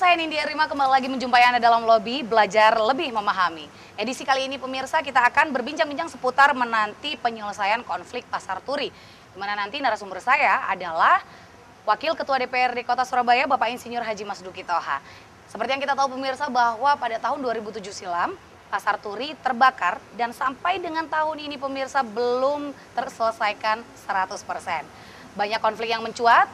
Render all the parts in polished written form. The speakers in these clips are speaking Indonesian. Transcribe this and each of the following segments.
saya Nindya Rima kembali lagi menjumpai Anda dalam Lobi Belajar Lebih Memahami. Edisi kali ini pemirsa kita akan berbincang-bincang seputar menanti penyelesaian konflik Pasar Turi. Di mana nanti narasumber saya adalah Wakil Ketua DPRD Kota Surabaya Bapak Insinyur Haji Masduki Thoha. Seperti yang kita tahu pemirsa bahwa pada tahun 2007 silam Pasar Turi terbakar dan sampai dengan tahun ini pemirsa belum terselesaikan 100%. Banyak konflik yang mencuat.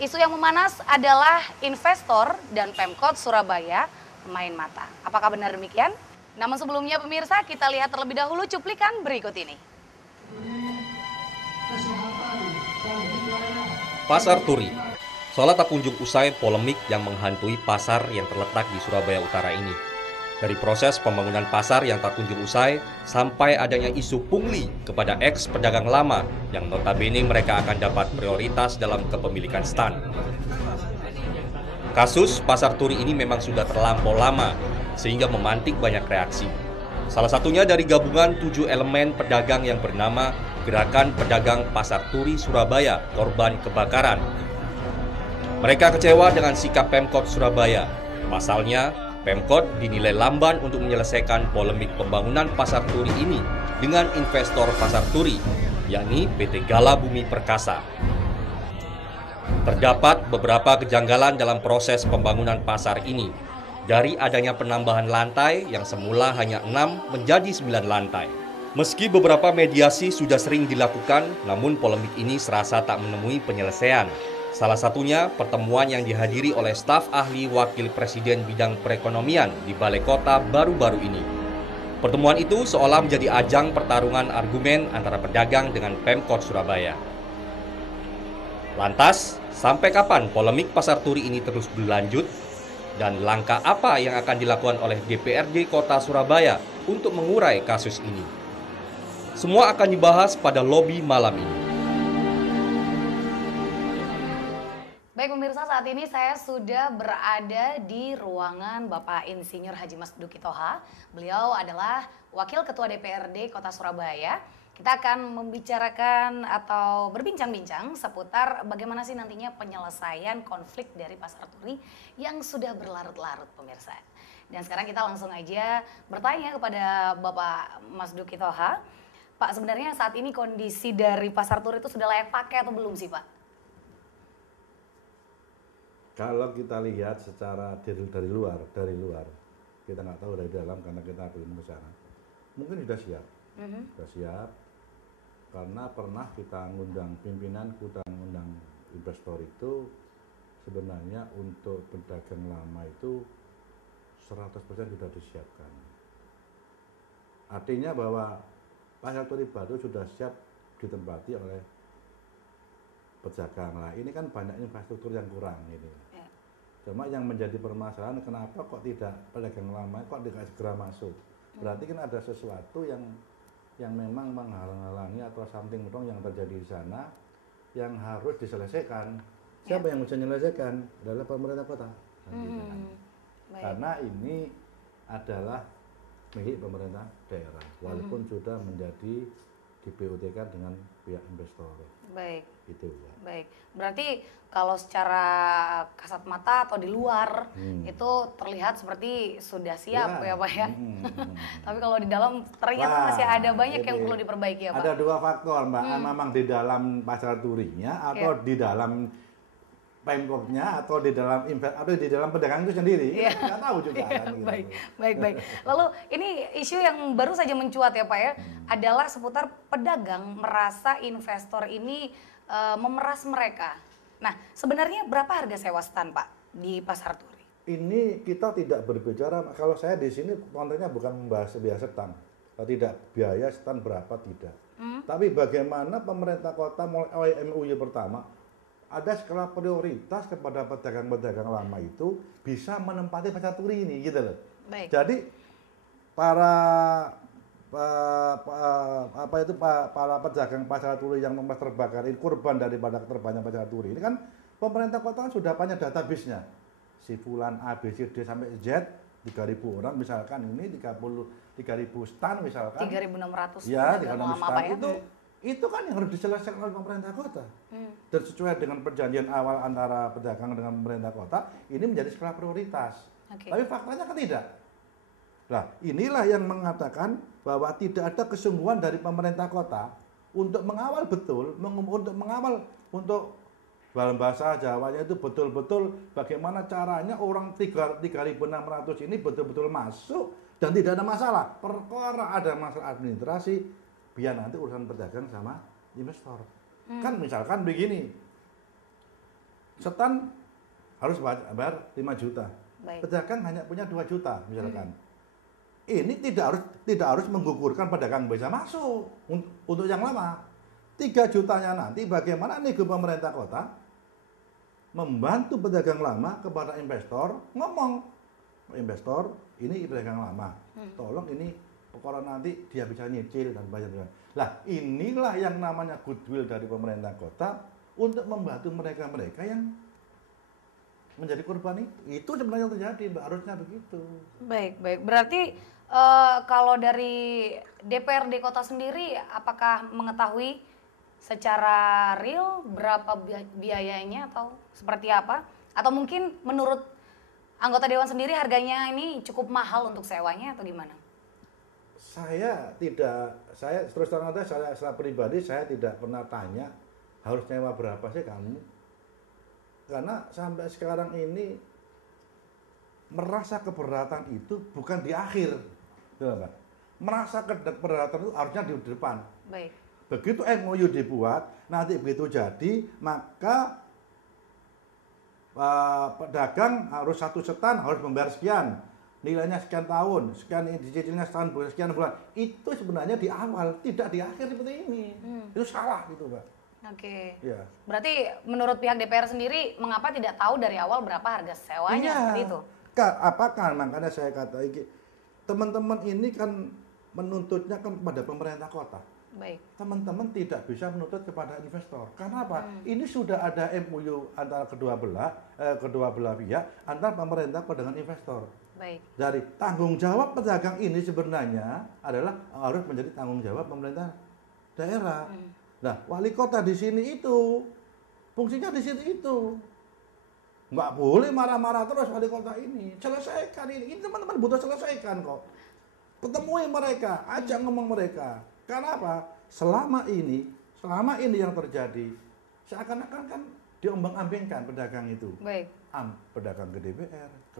Isu yang memanas adalah investor dan Pemkot Surabaya main mata. Apakah benar demikian? Namun sebelumnya pemirsa, kita lihat terlebih dahulu cuplikan berikut ini. Pasar Turi, seolah tak kunjung usai polemik yang menghantui pasar yang terletak di Surabaya Utara ini. Dari proses pembangunan pasar yang tak kunjung usai, sampai adanya isu pungli kepada ex-pedagang lama yang notabene mereka akan dapat prioritas dalam kepemilikan stan. Kasus Pasar Turi ini memang sudah terlampau lama, sehingga memantik banyak reaksi. Salah satunya dari gabungan 7 elemen pedagang yang bernama Gerakan Pedagang Pasar Turi Surabaya Korban Kebakaran. Mereka kecewa dengan sikap Pemkot Surabaya. Pasalnya, Pemkot dinilai lamban untuk menyelesaikan polemik pembangunan Pasar Turi ini dengan investor Pasar Turi, yakni PT Gala Bumi Perkasa. Terdapat beberapa kejanggalan dalam proses pembangunan pasar ini, dari adanya penambahan lantai yang semula hanya 6 menjadi 9 lantai. Meski beberapa mediasi sudah sering dilakukan, namun polemik ini serasa tak menemui penyelesaian. Salah satunya pertemuan yang dihadiri oleh staf ahli Wakil Presiden bidang perekonomian di Balai Kota baru-baru ini. Pertemuan itu seolah menjadi ajang pertarungan argumen antara pedagang dengan Pemkot Surabaya. Lantas, sampai kapan polemik Pasar Turi ini terus berlanjut? Dan langkah apa yang akan dilakukan oleh DPRD Kota Surabaya untuk mengurai kasus ini? Semua akan dibahas pada Lobi malam ini. Baik pemirsa, saat ini saya sudah berada di ruangan Bapak Insinyur Haji Masduki Thoha. Beliau adalah Wakil Ketua DPRD Kota Surabaya. Kita akan membicarakan atau berbincang-bincang seputar bagaimana sih nantinya penyelesaian konflik dari Pasar Turi yang sudah berlarut-larut pemirsa. Dan sekarang kita langsung aja bertanya kepada Bapak Masduki Thoha. Pak, sebenarnya saat ini kondisi dari Pasar Turi itu sudah layak pakai atau belum sih Pak? Kalau kita lihat secara dari luar, kita nggak tahu dari dalam karena kita belum ke sana. Mungkin sudah siap, sudah siap, karena pernah kita ngundang pimpinan, kita ngundang investor itu sebenarnya untuk pedagang lama itu 100% sudah disiapkan. Artinya bahwa Pasar Turi baru sudah siap ditempati oleh pedagang lah. Ini kan banyak infrastruktur yang kurang ini. Cuma yang menjadi permasalahan kenapa kok tidak pedagang lama kok tidak segera masuk. Berarti kan ada sesuatu yang memang menghalang-halangi atau something wrong yang terjadi di sana yang harus diselesaikan. Siapa yang bisa menyelesaikan? Adalah pemerintah kota. Karena ini adalah milik pemerintah daerah walaupun sudah menjadi di-PUT-kan dengan pihak investor. Baik. Gitu ya. Baik. Berarti kalau secara kasat mata atau di luar itu terlihat seperti sudah siap ya Pak ya. Tapi kalau di dalam ternyata masih ada banyak yang perlu diperbaiki ya Pak. Ada dua faktor Mbak, memang di dalam Pasar Turinya atau di dalam Pemkotnya atau di dalam pedagang itu sendiri. Kita nggak tahu juga. Kan, gitu. Baik. Lalu ini isu yang baru saja mencuat ya Pak ya, adalah seputar pedagang merasa investor ini memeras mereka. Nah, sebenarnya berapa harga sewa stan Pak di Pasar Turi? Ini kita tidak berbicara, kalau saya di sini kontennya bukan membahas biaya stan. Tidak biaya stan berapa, tidak. Tapi bagaimana pemerintah kota mulai MUY pertama, ada skala prioritas kepada pedagang-pedagang lama itu bisa menempati Pasar Turi ini, gitu loh. Baik. Jadi para pedagang Pasar Turi yang terbakar ini korban daripada terbanyak Pasar Turi ini kan pemerintah kota sudah banyak database-nya. Si fulan A, B, C, D sampai Z 3.000 orang misalkan ini 3.000 stan misalkan. 3.600. Ya, 3.600 stan itu Itu kan yang harus diselesaikan oleh pemerintah kota. Dan sesuai dengan perjanjian awal antara pedagang dengan pemerintah kota, ini menjadi skala prioritas. Tapi faktanya kan tidak. Nah, inilah yang mengatakan bahwa tidak ada kesungguhan dari pemerintah kota untuk mengawal betul, untuk dalam bahasa Jawanya itu betul-betul bagaimana caranya orang 3.600 ini betul-betul masuk dan tidak ada masalah. Perkara ada masalah administrasi, biar nanti urusan pedagang sama investor. Kan misalkan begini, setan harus bayar 5 juta. Baik. Pedagang hanya punya 2 juta misalkan. Ini tidak harus menggugurkan pedagang bisa masuk untuk yang lama. 3 jutanya nanti bagaimana nih ke pemerintah kota membantu pedagang lama kepada investor, ngomong, investor ini pedagang lama, tolong ini pokoknya nanti dia bisa nyicil dan bayar. Lah inilah yang namanya goodwill dari pemerintah kota untuk membantu mereka-mereka yang menjadi korban itu sebenarnya yang terjadi, Mbak, harusnya begitu. Baik. Berarti kalau dari DPRD kota sendiri, apakah mengetahui secara real berapa biayanya atau seperti apa? Atau mungkin menurut anggota dewan sendiri harganya ini cukup mahal untuk sewanya atau gimana? Saya terus terang aja, saya secara pribadi saya tidak pernah tanya harus nyewa berapa sih kamu, karena sampai sekarang ini merasa keberatan itu bukan di akhir, merasa keberatan itu harusnya di depan. Baik. Begitu MOU dibuat, nanti begitu jadi maka pedagang harus satu setan harus membayar sekian. Nilainya sekian tahun, sekian dicicilnya setahun, sekian bulan. Itu sebenarnya di awal, tidak di akhir seperti ini. Itu salah gitu, Mbak. Oke. Ya. Berarti menurut pihak DPR sendiri, mengapa tidak tahu dari awal berapa harga sewanya seperti itu? Apakah makanya saya kata teman-teman ini kan menuntutnya kan kepada pemerintah kota. Baik. Teman-teman tidak bisa menuntut kepada investor. Karena apa? Ini sudah ada MOU antara kedua belah pihak, antara pemerintah dengan investor. Baik. Dari tanggung jawab pedagang ini sebenarnya adalah harus menjadi tanggung jawab pemerintah daerah. Nah, wali kota di sini itu fungsinya di sini itu. Nggak boleh marah-marah terus wali kota ini. Selesaikan ini teman-teman butuh selesaikan kok. Ketemui mereka, ajak ngomong mereka. Karena apa? Selama ini yang terjadi seakan-akan kan diombang-ambingkan pedagang itu. Baik. Pedagang ke DPR, ke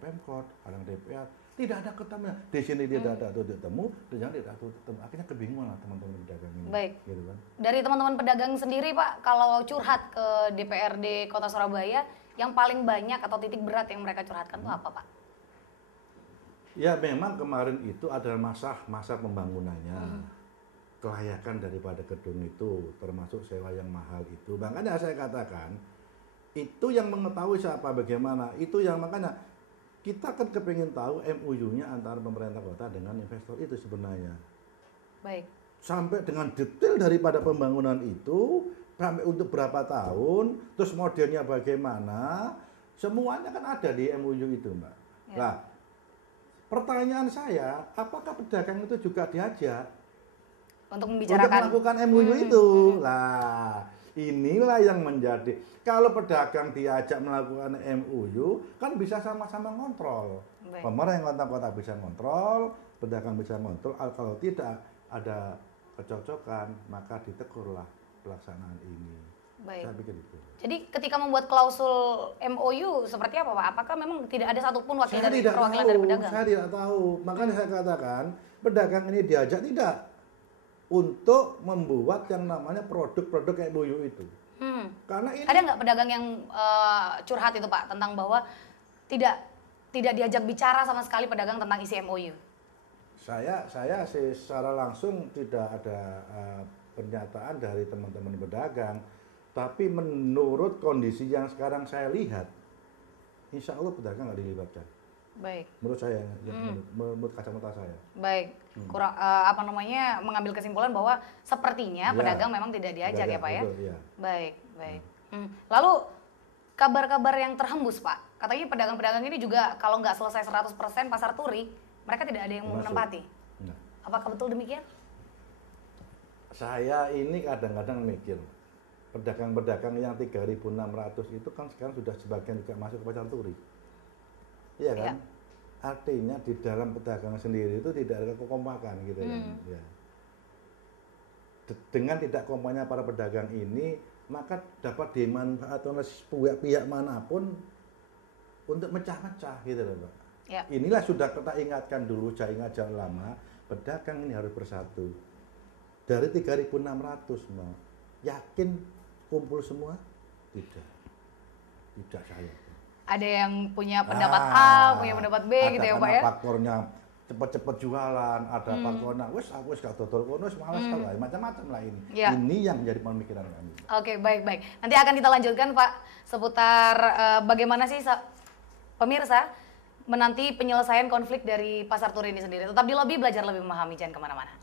Pemkot, kadang DPR, tidak ada ketemu. Di sini dia tidak ada ketemu, di sana tidak ada ketemu. Akhirnya kebingungan lah teman-teman pedagang ini. Baik. Gitu kan. Dari teman-teman pedagang sendiri, Pak, kalau curhat ke DPRD Kota Surabaya, yang paling banyak atau titik berat yang mereka curhatkan itu apa, Pak? Ya memang kemarin itu adalah masa pembangunannya. Kelayakan daripada gedung itu, termasuk sewa yang mahal itu. Makanya saya katakan, itu yang mengetahui siapa bagaimana, itu yang makanya kita kan kepingin tahu MOU-nya antara pemerintah kota dengan investor itu sebenarnya. Baik. Sampai dengan detail daripada pembangunan itu, sampai untuk berapa tahun, terus modelnya bagaimana, semuanya kan ada di MOU itu, Mbak. Ya. Nah, pertanyaan saya, apakah pedagang itu juga diajak untuk membicarakan untuk melakukan MOU itu? Lah, inilah yang menjadi, kalau pedagang diajak melakukan MOU kan bisa sama-sama ngontrol. Pemerintah kota bisa ngontrol, pedagang bisa ngontrol. Kalau tidak ada kecocokan maka ditegurlah pelaksanaan ini. Baik. Saya pikir itu. Jadi ketika membuat klausul MOU seperti apa, Pak? Apakah memang tidak ada satupun perwakilan dari pedagang? Saya tidak tahu. Makanya saya katakan pedagang ini diajak tidak untuk membuat yang namanya produk-produk MOU itu. Karena ini ada nggak pedagang yang curhat itu, Pak, tentang bahwa tidak diajak bicara sama sekali pedagang tentang isi MOU? Saya secara langsung tidak ada pernyataan dari teman-teman pedagang, tapi menurut kondisi yang sekarang saya lihat, insya Allah pedagang nggak dilibatkan. Baik. Menurut saya, menurut kacamata saya. Baik. Kurang mengambil kesimpulan bahwa sepertinya pedagang memang tidak diajak ya, Pak ya. Betul, ya. Baik. Lalu kabar-kabar yang terhembus, Pak, katanya pedagang-pedagang ini juga kalau nggak selesai 100% pasar turi, mereka tidak ada yang mau menempati. Apakah betul demikian? Saya ini kadang-kadang mikir, pedagang-pedagang yang 3.600 itu kan sekarang sudah sebagian juga masuk ke pasar turi. Iya kan? Iya. Artinya di dalam pedagang sendiri itu tidak ada kekompakan gitu kan. Ya. Dengan tidak kompaknya para pedagang ini, maka dapat dimanfaatkan oleh pihak manapun untuk mecah-mecah gitu loh, Pak. Ya. Inilah sudah kita ingatkan dulu, saya ingat jauh lama, pedagang ini harus bersatu. Dari 3.600, Mbak. Yakin kumpul semua? Tidak. Tidak saya. Ada yang punya pendapat A, punya pendapat B gitu ya Pak ya? Ada faktornya cepet-cepet jualan, ada faktornya, wes aku wes gak dodol kono, wes males lah, macam-macam lah ini. Ya. Ini yang menjadi pemikiran kami. Oke, baik-baik. Nanti akan kita lanjutkan Pak seputar bagaimana sih pemirsa menanti penyelesaian konflik dari Pasar Turi ini sendiri. Tetap di Lobi, belajar lebih memahami, jangan kemana-mana.